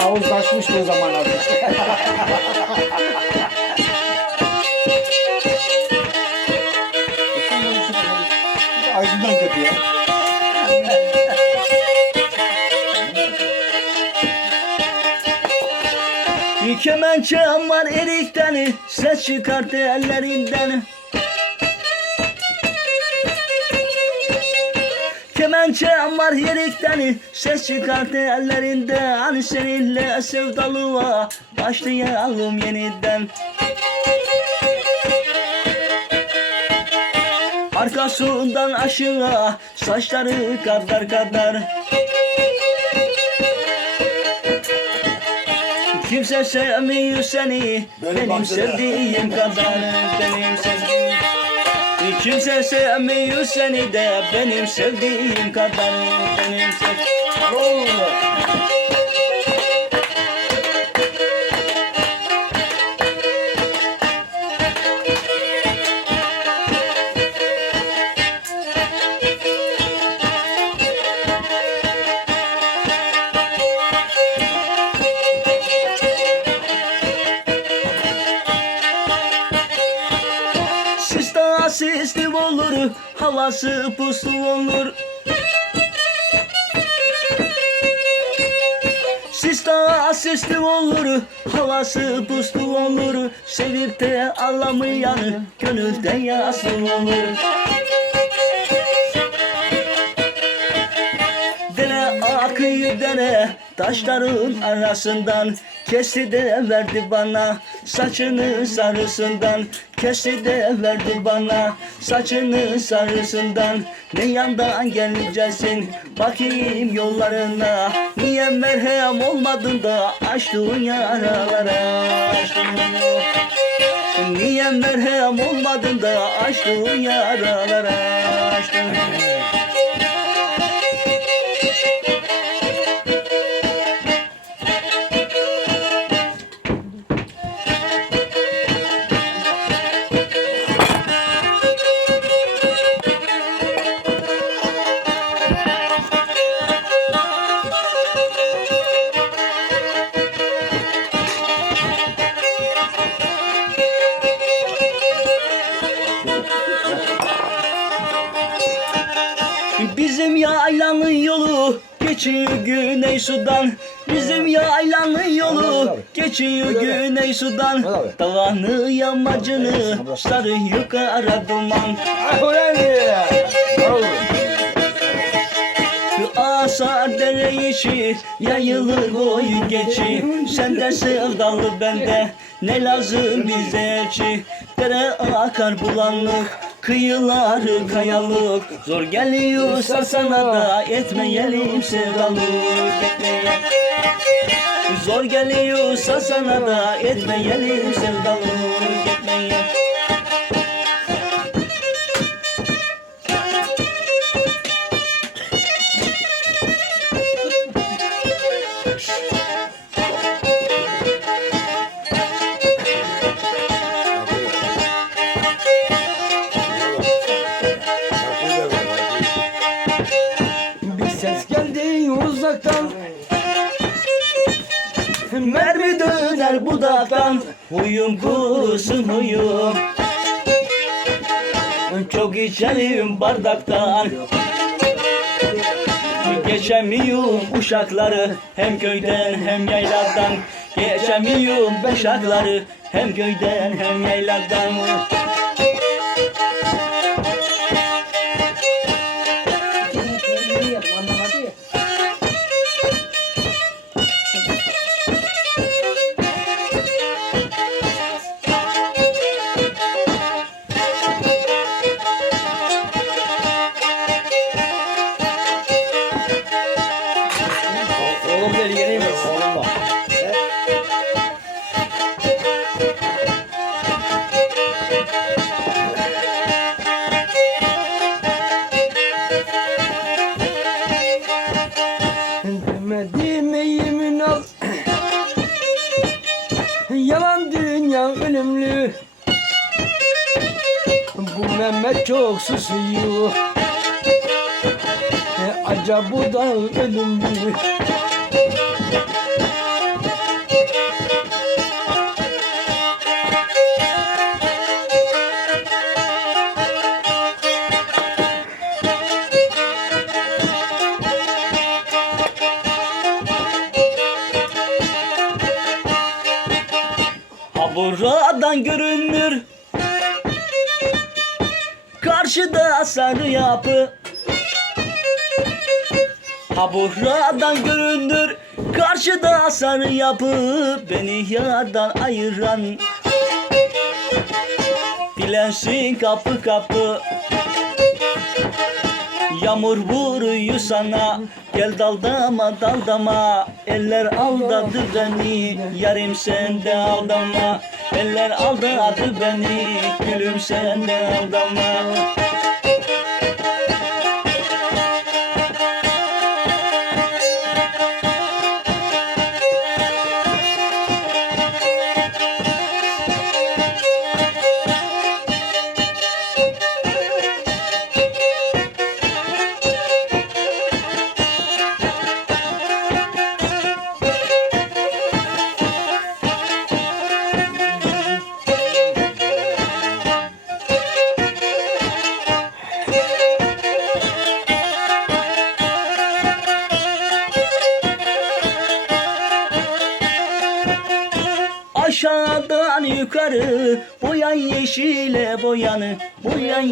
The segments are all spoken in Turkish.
havuz taşmıştı o zaman artık. Aydın'dan kötü ya. Bir kemençem var erikten Ses çıkarttı ellerinden Kemençem var yerikten Ses çıkarttı ellerinde. Hani seninle sevdalığa Başlayalım yeniden. Arkasından aşağı Saçları kadar kadar. Kimse sevmiyor seni Benim, sevdiğim kadar Benim sevdiğim Kimse sevmiyor seni de Benim sevdiğim kadar Benim sevdiğim Havası puslu olur Sista sisli olur Havası puslu olur Sevip de anlamayan Gönülde yaslı olur Dere akıyor dere taşların arasından Kesti de verdi bana saçını sarısından Kesti de verdi bana. Saçını sarısından Ne yandan geleceksin? Bakayım yollarına. Niye merhem olmadın da açtın yaralara? Niye merhem olmadın da açtın yaralara? Bizim Sudan Dağını yamacını sarıyor kara duman. Asar dere yeşil yayılır boyu geçi Sende sevdalı bende ne lazım bize elçi. Dere akar bulanlık kıyıları kayalık Zor geliyorsa sana da etmeyelim sevdalık. Etmeyelim Zor geliyorsa sana da etmeyelim sevdalık geldi uzaktan. Mermi döner budaktan. Huyum kurusun huyum. Çok içerim bardaktan. Geçemiyorum uşakları. Hem köyden hem yayladan Geçemiyorum beşakları. Hem köyden hem yayladan ölümlü Bu Mehmet çok susuyor. E, Acaba da ölümlü Karşıda sarı yapı. Ha buradan görünür Karşıda sarı yapı. Beni yardan ayıran Bilensin kapı kapı. Yağmur vuruyor sana Gel daldama daldama. Eller aldadı beni Yarim sen de aldama Eller aldadı beni Gülüm sen de aldama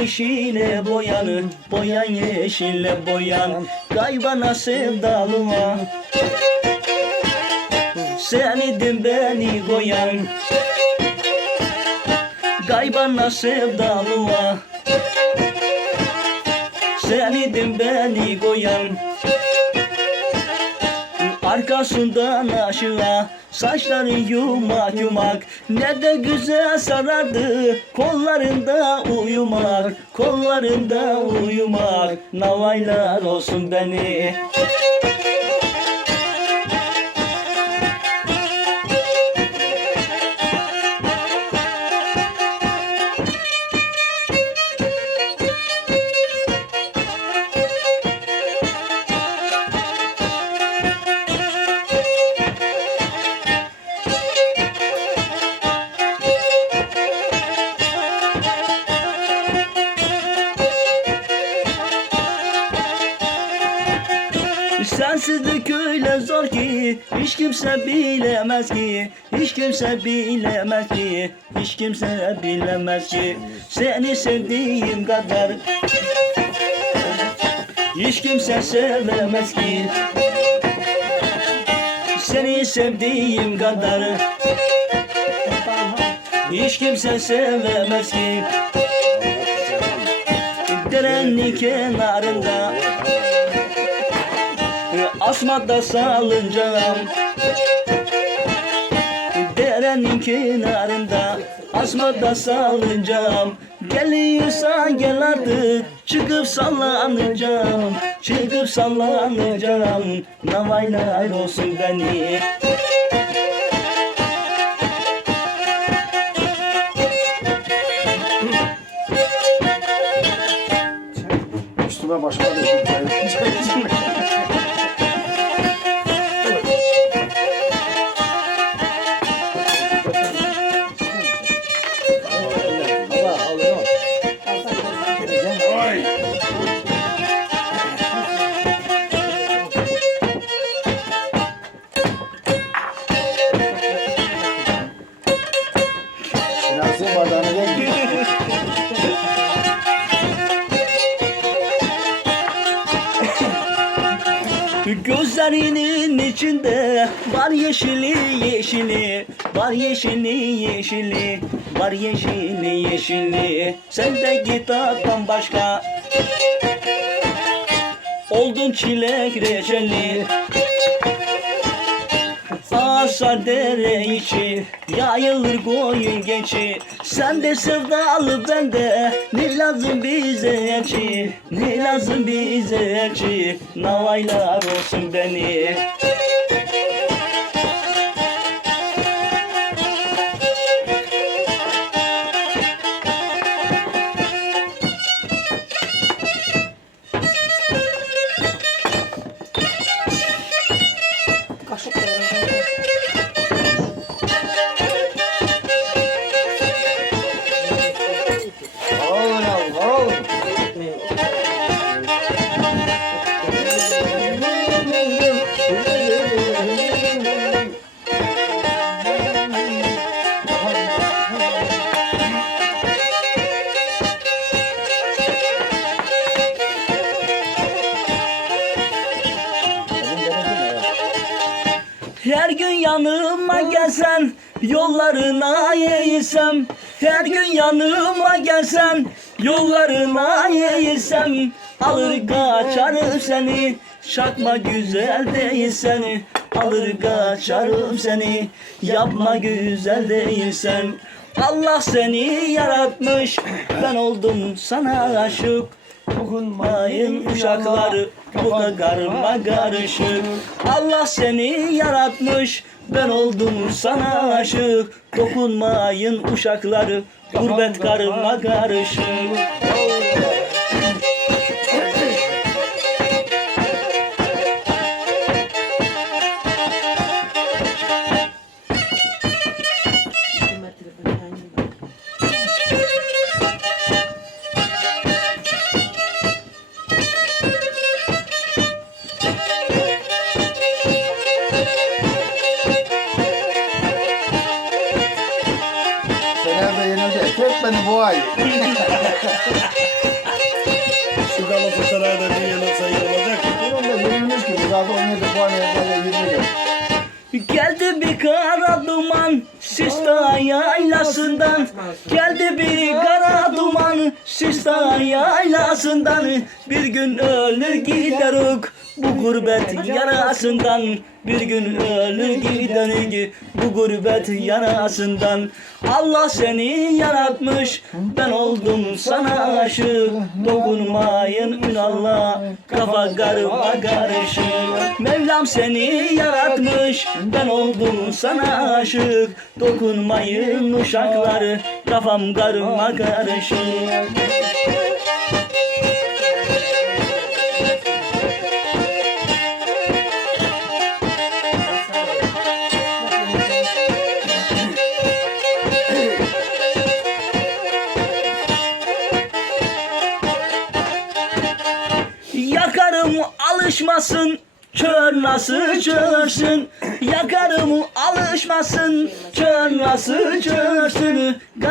yeşile boyanı Boyan yeşile boyan. Gaybana sevdalıma Sen idin beni koyan Gaybana sevdalıma Sen idin beni koyan Arkasından aşağı Saçları yumak yumak. Ne de güzel sarardı Kollarında uyumak Kollarında uyumak. Navaylar olsun beni kimse bilemez ki Hiç kimse bilemez ki Hiç kimse bilemez ki Seni sevdiğim kadar. Hiç kimse sevemez ki Seni sevdiğim kadar. Hiç kimse sevemez ki Derenin kenarında Asmada salıncağım Derenin kenarında Asmada salıncağım Geliyorsan gel artık Çıkıp sallanacağım. Çıkıp sallanacağım Navaylar olsun beni. Üstüme başıma döküldü. Gözlerinin içinde var yeşili yeşili Var yeşili yeşili Var yeşili yeşili. Sen de git attan başka Oldun çilek reçeli Asar dere içi Yayılır koyun geçi. Sen de sevdalı ben de Ne lazım bize elçi? Ne lazım bize elçi? Navaylar olsun beni yanıma gelsen Yollarına eğilsem Her gün yanıma gelsen Yollarına eğilsem Alır kaçarım seni Şakma güzel değilsen Alır kaçarım seni Yapma güzel değilsen Allah seni yaratmış Ben oldum sana aşık Dokunmayın uşakları Bu da karma karışık. Allah seni yaratmış Ben oldum sana aşık. Dokunmayın uşakları Gurbet karma karışık kara duman Sista yaylasından. Geldi bir kara duman Sista yaylasından. Bir gün ölür gideruk Bu gurbet yarasından Bir gün ölür gideruk Bu gurbet yarasından Allah seni yaratmış Ben oldum sana aşık. Dokunmayın ünallah Kafa karma karışık Mevlam seni yaratmış Ben oldum sana aşık. Dokunmayın uşakları Kafam karma karışık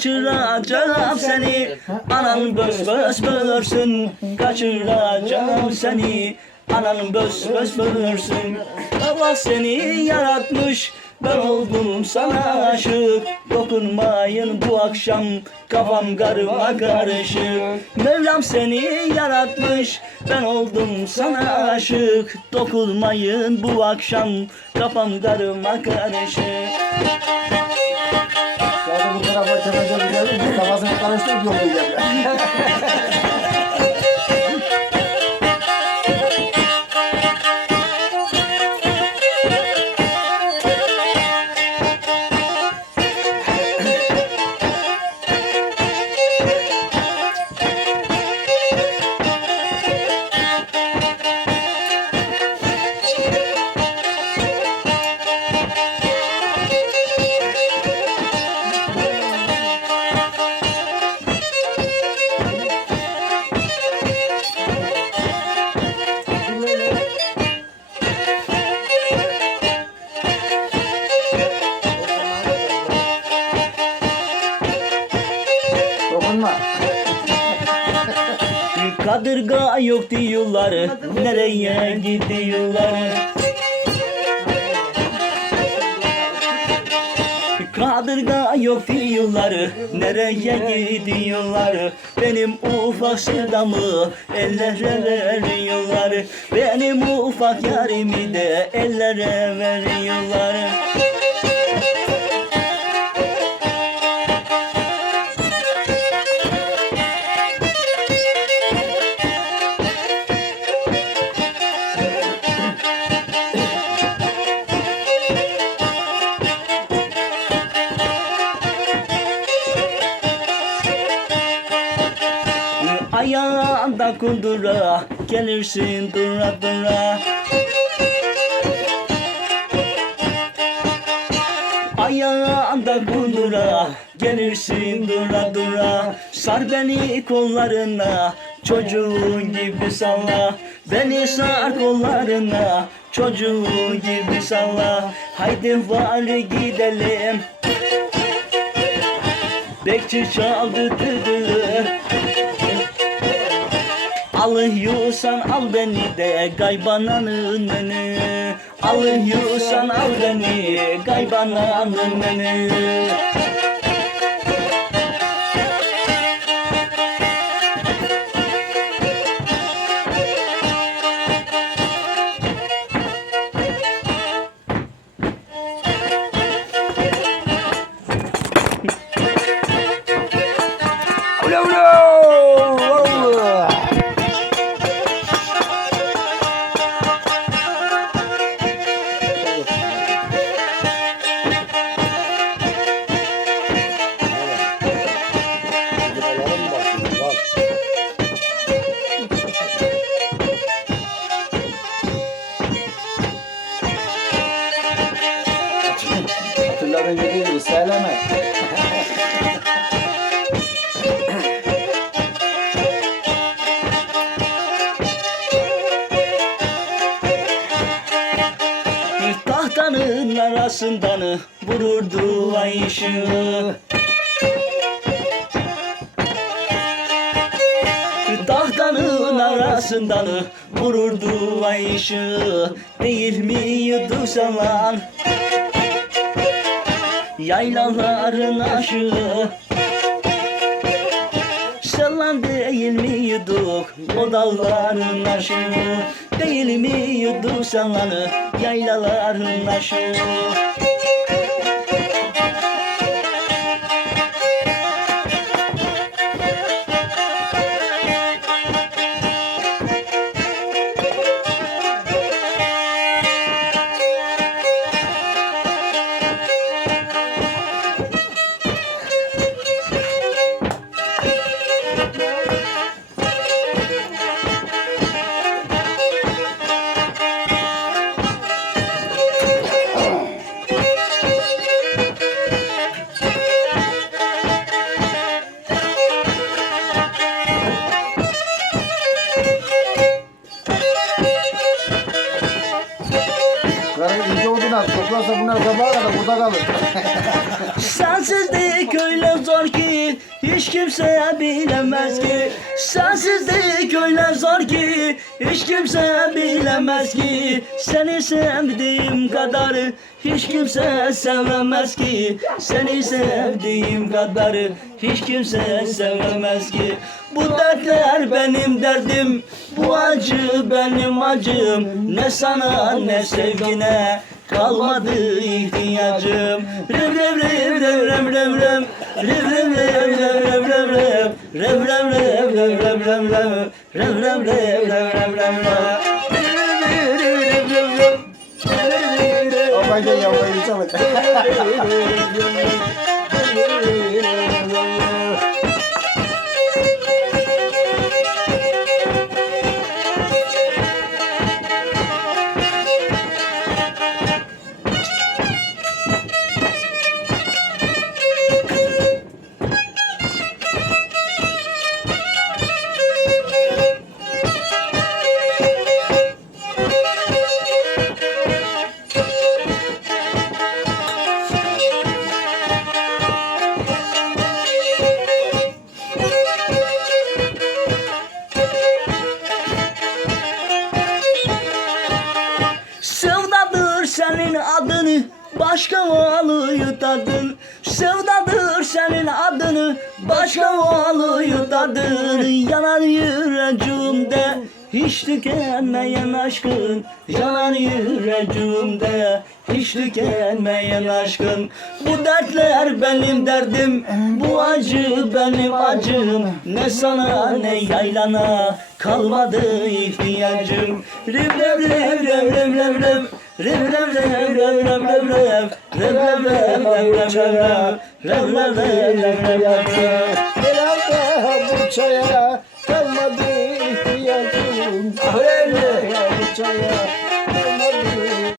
Kaçıracağım seni. Anan bös bös börsün Kaçıracağım seni. Anan bös bös börsün Allah seni yaratmış. Ben oldum sana aşık. Dokunmayın bu akşam. Kafam karma karışık. Mevlam seni yaratmış. Ben oldum sana aşık. Dokunmayın bu akşam. Kafam karma karışık Zaten bu tarafa gidelim. Kafasını karıştırıp yolu gidelim. Nereye gidiyorlar? Kadırga yok diyorlar Nereye gidiyorlar? Benim ufak sevdamı Ellere veriyorlar? Benim ufak yarimi de Ellere veriyorlar kundura Gelirsin dura dura Ayağında kundura Gelirsin dura dura Sar beni kollarına Çocuğun gibi salla. Beni sar kollarına Çocuğun gibi salla. Haydi var gidelim. Bekçi çaldı düdüğü Alıyorsan al beni de gaybananın önü Alıyorsan al beni Kaybananım beni Gibi gibi söyleme. Tahtanın arasından vururdu ay ışığı. Tahtanın arasından vururdu ay ışığı. Değil miydi sana Yaylaların aşığı. Selam değil miydik? O dağların aşığı. Değil miydik selanı yaylaların aşığı hiç kimse bilemez ki. Sensizlik öyle zor ki. Hiç kimse bilemez ki. Seni sevdiğim kadar hiç kimse sevemez ki. Seni sevdiğim kadar hiç kimse sevemez ki. Bu dertler benim derdim. Bu acı benim acım. Ne sana ne sevgine kalmadı ihtiyacım. Rev rev rev rev rev rev rev Rev rev rev rev rev başka oğlu yutadın Yanar yüreğimde hiç tükenmeyen aşkın Yanar yüreğimde hiç tükenmeyen aşkın Bu dertler benim derdim Bu acı benim acım Ne sana ne yaylana Kalmadı ihtiyacım rev rev rev rev rev rev Rev rev rev rev rev rev çaya kalmadı ihtiyacım. Öyle çaya